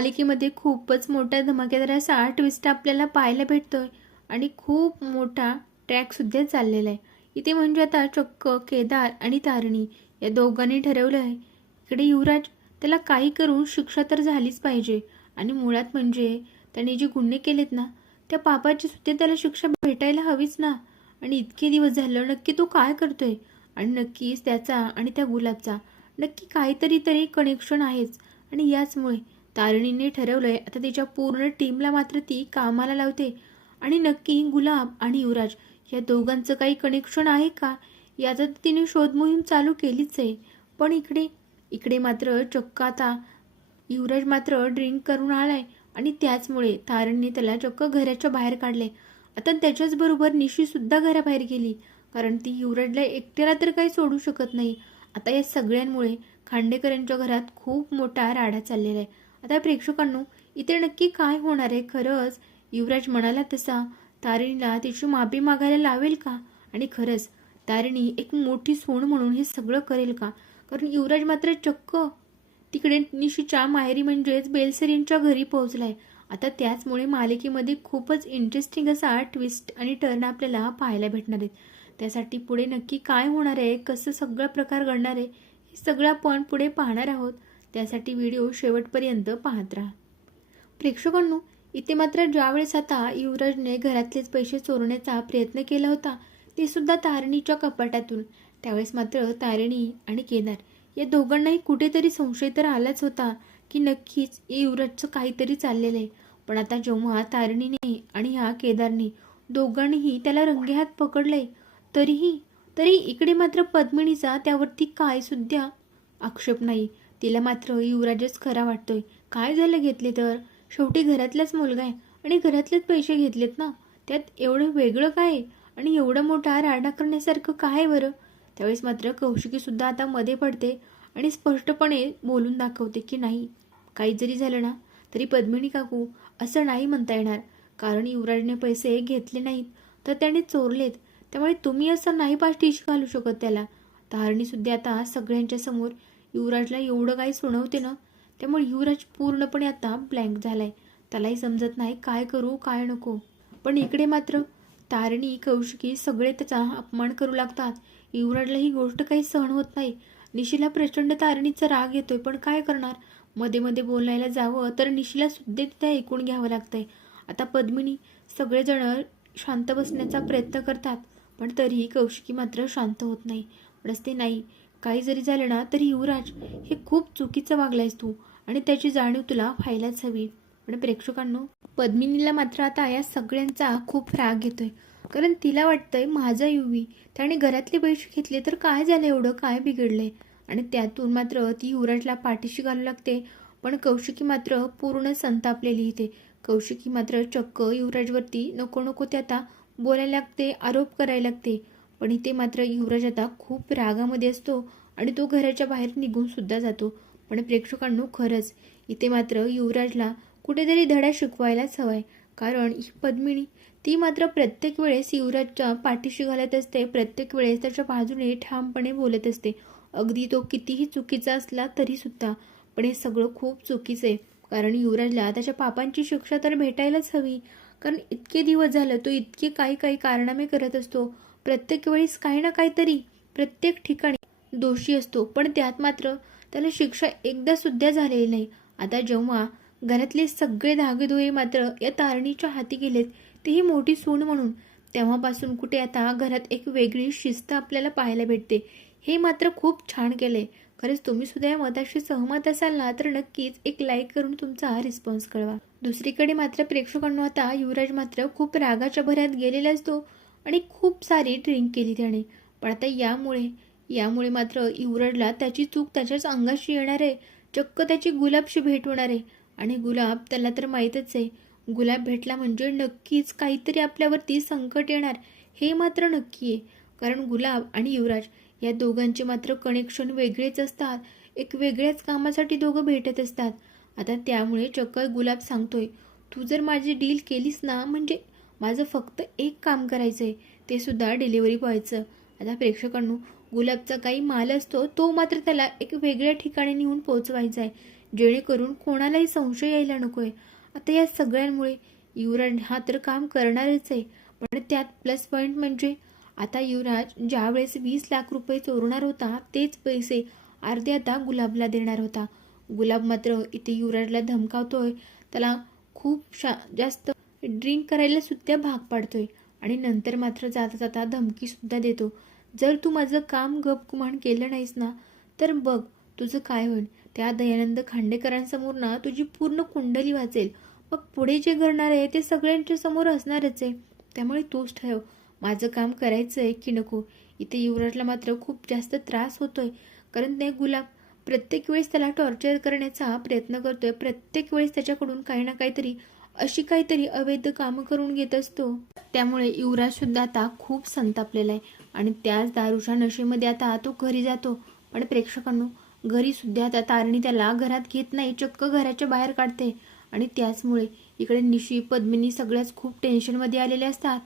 मालिकेमध्ये खूपच मोठा धमाकेदार असा ट्विस्ट आपल्याला पाहायला भेटतोय आणि खूप मोठा ट्रॅक सुद्धा चाललेला आहे. इथे म्हणजे आता चक्क केदार आणि तारिणी या दोघांनी ठरवलं आहे, इकडे युवराज त्याला काही करून शिक्षा तर झालीच पाहिजे आणि मुळात म्हणजे त्याने जे गुन्हे केलेत ना त्या पापाची सुद्धा त्याला शिक्षा भेटायला हवीच ना. आणि इतके दिवस झालं नक्की तो काय करतोय आणि नक्कीच त्याचा आणि त्या गुलाबचा नक्की काहीतरी कनेक्शन आहेच. आणि याचमुळे तारिणीने ठरवलंय आता तिच्या पूर्ण टीमला मात्र ती कामाला लावते आणि नक्की गुलाब आणि युवराज या दोघांचं काही कनेक्शन आहे का याचा तिने शोध मोहीम चालू केलीच आहे. पण इकडे इकडे मात्र चक्क आता युवराज मात्र ड्रिंक करून आलाय आणि त्याचमुळे तारणने त्याला चक्क घराच्या बाहेर काढले. आता त्याच्याच बरोबर निशी सुद्धा घराबाहेर गेली, कारण ती युवराजला एकट्याला तर काही सोडू शकत नाही. आता या सगळ्यांमुळे खांडेकरांच्या घरात खूप मोठा राडा चाललेला आहे. आता प्रेक्षकांनो, इथे नक्की काय होणार आहे? खरंच युवराज म्हणाला तसा तारिणीला तिची माफी मागायला लावेल का? आणि खरंच तारिणी एक मोठी सून म्हणून हे सगळं करेल का? कारण युवराज मात्र चक्क तिकडे निशीच्या माहेरी म्हणजेच बेलसरींच्या घरी पोहोचलाय. आता त्याचमुळे मालिकेमध्ये खूपच इंटरेस्टिंग असा ट्विस्ट आणि टर्न आपल्याला पाहायला भेटणार आहेत. त्यासाठी पुढे नक्की काय होणार आहे, कसं सगळा प्रकार घडणार आहे, हे सगळं आपण पुढे पाहणार आहोत. त्यासाठी व्हिडिओ शेवटपर्यंत पाहत राहा. प्रेक्षकांनो, इथे मात्र ज्यावेळेस आता युवराजने घरातलेच पैसे चोरण्याचा प्रयत्न केला होता, ते सुद्धा तारिणीच्या कपाटातून, त्यावेळेस मात्र तारिणी आणि केदार या दोघांनाही कुठेतरी संशय तर आलाच होता की नक्कीच युवराजचं काहीतरी चाललेलं आहे. पण आता जेव्हा तारिणीने आणि ह्या केदारने दोघांनीही त्याला रंगेहात पकडलंय, तरी इकडे मात्र पद्मिनीचा त्यावरती काय सुद्धा आक्षेप नाही. तिला मात्र युवराजच खरा वाटतोय. काय झालं घेतले तर शेवटी घरातलाच मुलगा आहे आणि घरातलेच पैसे घेतलेत ना, त्यात एवढं वेगळं काय आणि एवढं मोठा राडा करण्यासारखं काय बरं? त्यावेळेस मात्र कौशिकी सुद्धा आता मध्ये पडते आणि स्पष्टपणे बोलून दाखवते की नाही, काही जरी झालं ना तरी पद्मिनी काकू असं नाही म्हणता येणार, कारण युवराजने पैसे घेतले नाहीत तर त्याने चोरलेत, त्यामुळे तुम्ही असं नाही पाठीशी घालू शकत त्याला. तारणी सुद्धा आता सगळ्यांच्या समोर युवराजला एवढं काही सुणवते ना, त्यामुळे युवराज पूर्णपणे आता ब्लँक झालाय. त्यालाही समजत नाही काय करू काय नको. पण इकडे मात्र तारिणी कौशिकी सगळे त्याचा अपमान करू लागतात. युवराजला ही गोष्ट काही सहन होत नाही. निशीला प्रचंड तारिणीचा राग येतोय, पण काय करणार, मध्ये मध्ये बोलायला जावं तर निशीला सुद्धा तिथे ऐकून घ्यावं लागतंय. आता पद्मिनी सगळेजण शांत बसण्याचा प्रयत्न करतात, पण तरीही कौशिकी मात्र शांत होत नाही. रस्ते नाही, काही जरी झालं ना तरी युवराज हे खूप चुकीचं वागलायस तू आणि त्याची जाणीव तुला व्हायलाच हवी. पण प्रेक्षकांनो, पद्मिनीला मात्र आता या सगळ्यांचा खूप राग येतोय, कारण तिला वाटतंय माझा युवी त्याने घरातले पैसे घेतले तर काय झालं, एवढं काय बिघडलंय, आणि त्यातून मात्र ती युवराजला पाठीशी घालू लागते. पण कौशिकी मात्र पूर्ण संतापलेली इथे. कौशिकी मात्र चक्क युवराजवरती नको नको ते आता बोलायला लागते, आरोप करायला लागते. पण इथे मात्र युवराज आता खूप रागामध्ये असतो आणि तो घराच्या बाहेर निघून सुद्धा जातो. पण प्रेक्षकांनो, खरंच इथे मात्र युवराजला कुठेतरी धडा शिकवायलाच हवाय, कारण ही पद्मिनी ती मात्र प्रत्येक वेळेस युवराजच्या पाठीशी घालत असते, प्रत्येक वेळेस त्याच्या बाजूने ठामपणे बोलत असते, अगदी तो कितीही चुकीचा असला तरी सुद्धा. पण हे सगळं खूप चुकीचं आहे, कारण युवराजला त्याच्या पापांची शिक्षा तर भेटायलाच हवी. कारण इतके दिवस झालं तो इतके काही कारनामे करत असतो, प्रत्येक वेळेस काही ना काहीतरी प्रत्येक ठिकाणी दोषी असतो, पण त्यात मात्र त्याला शिक्षा एकदा सुद्धा झालेली नाही. आता जेव्हा घरातले सगळे धागेधुवे मात्र या तारणीच्या हाती गेलेत, तेही मोठी सून म्हणून, तेव्हापासून कुठे आता घरात एक वेगळी शिस्त आपल्याला पाहायला भेटते. हे मात्र खूप छान केलंय. खरंच तुम्ही सुद्धा या मताशी सहमत असाल ना तर नक्कीच एक लाईक करून तुमचा रिस्पॉन्स कळवा. दुसरीकडे मात्र प्रेक्षकांना आता युवराज मात्र खूप रागाच्या भरात गेलेला असतो आणि खूप सारी ड्रिंक केली त्याने. पण आता यामुळे मात्र युवराजला त्याची चूक त्याच्याच अंगाशी येणार आहे, चक्क त्याची गुलाबशी भेट होणार आहे. आणि गुलाब त्याला तर माहीतच आहे, गुलाब भेटला म्हणजे नक्कीच काहीतरी आपल्यावरती संकट येणार, हे मात्र नक्की आहे. कारण गुलाब आणि युवराज या दोघांचे मात्र कनेक्शन वेगळेच असतात, एक वेगळ्याच कामासाठी दोघं भेटत असतात. आता त्यामुळे चक्क गुलाब सांगतोय, तू जर माझी डील केलीस ना, म्हणजे माझं फक्त एक काम करायचं आहे, ते सुद्धा डिलिव्हरी बॉयचं. आता प्रेक्षकांनो, गुलाबचा काही माल असतो तो मात्र त्याला एक वेगळ्या ठिकाणी नेऊन पोहोचवायचा आहे. जेणेकरून कोणालाही संशय यायला नकोय. आता या सगळ्यांमुळे युवराज हा तर काम करणारच आहे, पण त्यात प्लस पॉईंट म्हणजे आता युवराज ज्यावेळेस 20 लाख रुपये चोरणार होता तेच पैसे अर्धे आता गुलाबला देणार होता. गुलाब मात्र इथे युवराजला धमकावतोय, त्याला खूप जास्त ड्रिंक करायला सुद्धा भाग पाडतोय आणि नंतर मात्र जाता जाता धमकी सुद्धा देतो, जर तू माझं काम गपगुमान केलं नाहीस ना तर बघ तुझं काय होईल. त्या दयानंद खांडेकरांसमोर ना तुझी पूर्ण कुंडली वाचेल. मग पुढे जे घडणार आहे ते सगळ्यांच्या समोर असणारच आहे. त्यामुळे तूच ठरव माझं काम करायचं आहे की नको. इथे युवराजला मात्र खूप जास्त त्रास होतोय, कारण ते गुलाब प्रत्येक वेळेस त्याला टॉर्चर करण्याचा प्रयत्न करतोय. प्रत्येक वेळेस त्याच्याकडून काही ना काहीतरी अशी काहीतरी अवैध कामं करून घेत असतो. त्यामुळे युवराज सुद्धा आता खूप संतापलेला आहे आणि त्याच दारूच्या नशेमध्ये आता तो घरी जातो. पण प्रेक्षकांनो, घरी सुद्धा आता तारणी त्याला घरात घेत नाही, चक्क घराच्या बाहेर काढते. आणि त्याचमुळे इकडे निशी पद्मिनी सगळ्याच खूप टेन्शनमध्ये आलेले असतात.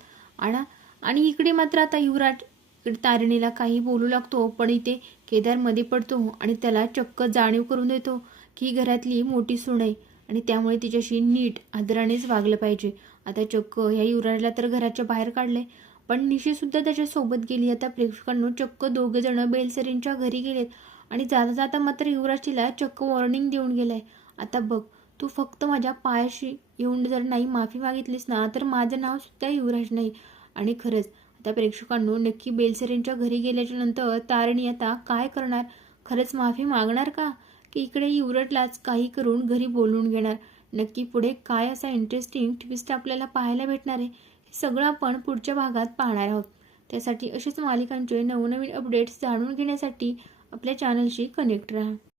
आणि इकडे मात्र आता युवराज इकडे तारणीला काही बोलू लागतो, पण इथे केदार मध्ये पडतो आणि त्याला चक्क जाणीव करून देतो की घरातली मोठी सून आहे आणि त्यामुळे तिच्याशी नीट आदरानेच वागलं पाहिजे. आता चक्क ह्या युवराजला तर घराच्या बाहेर काढले, पण निशी सुद्धा त्याच्या सोबत गेली. आता प्रेक्षकांनो, चक्क दोघे जण बेलसरींच्या घरी गेलेत आणि जाता जाता मात्र युवराज तिला चक्क वॉर्निंग देऊन गेलाय, आता बघ तू फक्त माझ्या पायाशी येऊन जर नाही माफी मागितलीस ना तर माझं नाव सुद्धा युवराज नाही. आणि खरंच आता प्रेक्षकांनो, नक्की बेलसरींच्या घरी गेल्याच्या नंतर तारणी आता काय करणार? खरंच माफी मागणार का, की इकडे युवराजलाच काही करून घरी बोलवून घेणार? नक्की पुढे काय असा इंटरेस्टिंग ट्विस्ट आपल्याला पाहायला भेटणार आहे, हे सगळं आपण पुढच्या भागात पाहणार आहोत. त्यासाठी असेच मालिकांचे नवनवीन अपडेट्स जाणून घेण्यासाठी आपल्या चॅनलशी कनेक्ट राहा.